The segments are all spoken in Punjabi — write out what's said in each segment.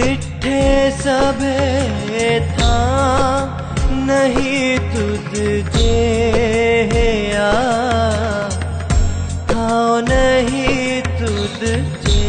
ڈٹھے سبھے تھا نہیں تجھے تھا ہاں نہیں تجھے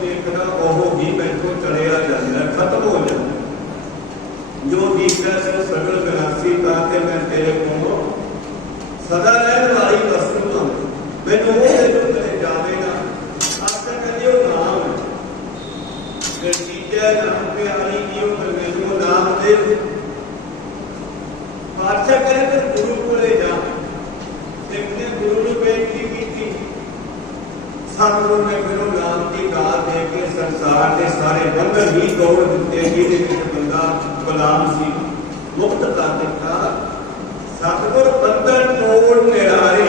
ਦੇਖਦਾ, ਉਹ ਹੀ ਮੈਥੋਂ ਚਲਿਆ ਜਾਂਦਾ ਖਤਮ ਹੋ ਜਾਂਦਾ ਜੋ ਦੀਕਰਾ ਸੋ ਸਗਲ ਵਿਨਾਸੀ ਤਾਂ ਤੇ ਮੈਂ ਤੇਰੇ ਕੋਲੋਂ ਸਦਾ ਰਹਿਣ ਵਾਲੀ ਵਸਤੂ ਹਾਂ ਮੈਨੂੰ ਉਹ ਦੇ ਤੋਂ ਕਦੇ ਜਾਵੇ ਨਾ ਆਸਾ ਕਹਿੰਦੇ ਉਹ ਨਾਮ ਹੈ। ਫਿਰ ਤੀਜਾ ਨਾਮ ਪਿਆਰੀ ਕੀ ਉਹ ਮੈਨੂੰ ਉਹ ਨਾਮ ਦੇ ਪਾਤਸ਼ਾਹ ਕਰੇ ਤੇ ਗੁਰੂ ਕੋਲੇ ਜਾ। ਤੇ ਉਹਨੇ ਗੁਰੂ ਨੂੰ ਬੇਨਤੀ ਕੀਤੀ, ਸਤਿਗੁਰੂ ਨੇ ਫਿਰ ਉਹ ਨਾਮ ਦੀ ਦਾਤ ਦੇ ਕੇ ਸੰਸਾਰ ਦੇ ਸਾਰੇ ਬੰਧਨ ਹੀ ਤੋੜ ਦਿੱਤੇ, ਜਿਹਦੇ ਵਿੱਚ ਬੰਦਾ ਗੁਲਾਮ ਸੀ। ਮੁਕਤ ਕਰ ਦਿੱਤਾ। ਸਤਿਗੁਰ ਬੰਧਨ ਤੋੜ ਨਿਰਾਰੇ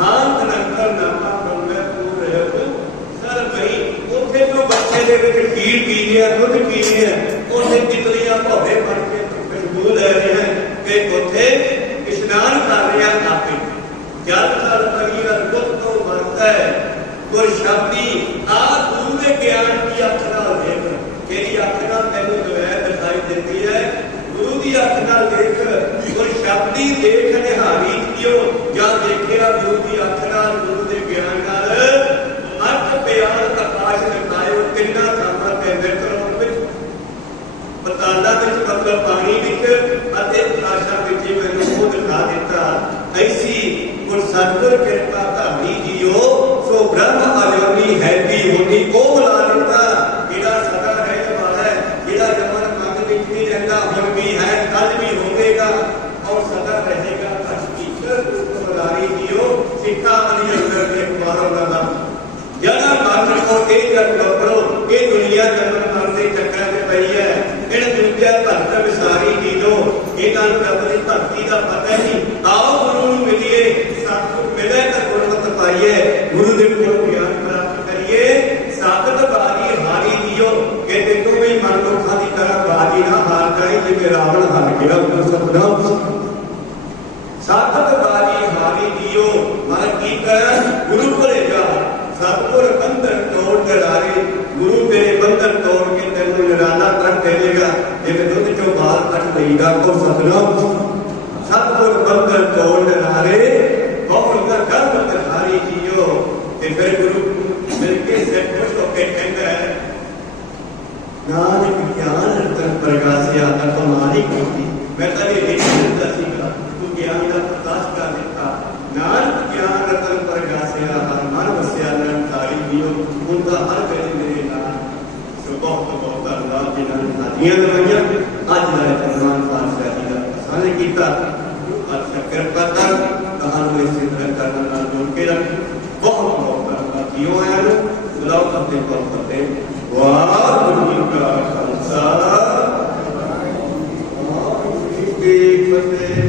ਹਾਂ ਅਨੰਤਰ ਨਾਮਾ ਬੰਦੇ ਪੂਰ ਰਹਿਤ ਸਰ ਭਈ ਉੱਥੇ ਜੋ ਬੱਚੇ ਦੇ ਵਿੱਚ ਖੀਰ ਪੀ ਦੁੱਧ ਪੀ ਉਹਨੇ ਕਿਤਲੀਆਂ ਭੌਰੇ ਬਣ ਕੇ ਖੁਸ਼ਬੂ ਲੈ ਰਿਹਾ ਹੈ ਉੱਥੇ ਇਸ਼ਨਾਨ ਕਰ ਰਿਹਾ ਆਪੇ। ਜਲ ਤਲ ਪਈ ਅਦਭੁਤ ਤੋਂ ਵਰਤੈ ਗੁਰ ਸ਼ਬਦੀ ਆ ਗੁਰੂ ਦੇ ਗਿਆਨ ਦੀ ਅੱਖ ਨਾਲ ਦੇਖ। ਤੇਰੀ ਅੱਖ ਨਾਲ ਤੈਨੂੰ ਦੁਆ ਦਿਖਾਈ ਦਿੰਦੀ ਹੈ, ਗੁਰੂ ਦੀ ਅੱਖ ਨਾਲ ਦੇਖ ਗੁਰ ਸ਼ਬਦੀ ਦੇਖ ਨਿਹਾਰੀ ਕਿਉ ਜਾਂ ਦੇਖਿਆ ਗੁਰੂ ਦੀ ਅੱਖ ਨਾਲ, ਗੁਰੂ ਦੇ ਗਿਆਨ ਨਾਲ ਅੱਖ ਪਿਆਰ ਪ੍ਰਕਾਸ਼ ਦਿਖਾਇਓ ਤਿੰਨਾਂ ਥਾਵਾਂ ਤੇ ਨਿਰਤਰੋਂ ਵਿੱਚ। ਪਤਾਲਾ ਵਿੱਚ ਮਤਲਬ ਪਾਣੀ ਵਿੱਚ ਅਤੇ ਆਸ਼ਾ ਜੀਓ ਸਿੱਖਾ ਅਲੀ ਅੰਦਰ ਦੇ ਮਾਰੋ ਦਾ ਜਿਹੜਾ ਮਨ ਕੋ ਇਹ ਜਗ ਵਪਰੋ ਇਹ ਦੁਨੀਆ ਜਨਮ ਮਰਨ ਦੇ ਚੱਕਰਾਂ 'ਚ ਪਈ ਹੈ ਇਹਨੇ ਦੂਜਾ ਭਗਤ ਵਿਸਾਰੀ ਜੀਓ ਇਹਨਾਂ ਨੂੰ ਰੱਬ ਦੀ ਭਗਤੀ ਦਾ ਪਤਾ ਨਹੀਂ ਆਓ ਗੁਰੂ ਨੂੰ ਮਿਲੀਏ ਸਤਿਗੁਰ ਮਿਲੇ ਤਾਂ ਗੁਰਮਤਿ ਪਾਈਏ ਗੁਰੂ ਦੇ ਕੋਲ ਗਿਆਨ ਪ੍ਰਾਪਤ ਕਰੀਏ ਸਾਧਕ ਬਾਜੀ ਹਾਰੀ ਜੀਓ ਕਿ ਦੇਖੋ ਵੀ ਮਨ ਲੋਕਾਂ ਦੀ ਤਰ੍ਹਾਂ ਬਾਜੀ ਨਾ ਹਾਰ ਜਾਏ ਜਿਵੇਂ Ravan vida con Satanás. Santo el del Paul de la Are, como el Arcángel de la Are y yo, el Pedro, el que es el puesto que tenga él. Nadie que ya han hecho el pregacia a tomar y cumplir. ¿Verdad que el Pedro está así? ¿Tú que han hecho el pasca de esta? ਨਾਲ ਗਿਆਨ ਰਤਨ ਪ੍ਰਗਾਸਿਆ ਹਰ ਮਨ ਵਸਿਆ ਨਾਲ ਤਾਰੀ ਦਿਓ ਹੁੰਦਾ ਹਰ ਕਹਿੰਦੇ ਨਾਲ ਸੋ ਬਹੁਤ ਬਹੁਤ ਅੱਲਾ ਜੀ ਨਾਲ ਸਾਡੀਆਂ ਦਵਾਈਆਂ का और शक्कर करता कहान में सिद्धर करना ना जोड़ के रख बहुत बहुत करता क्यों है ना गुलाब करते बहुत करते वाह गुरु का खालसा वाह गुरु की फतेह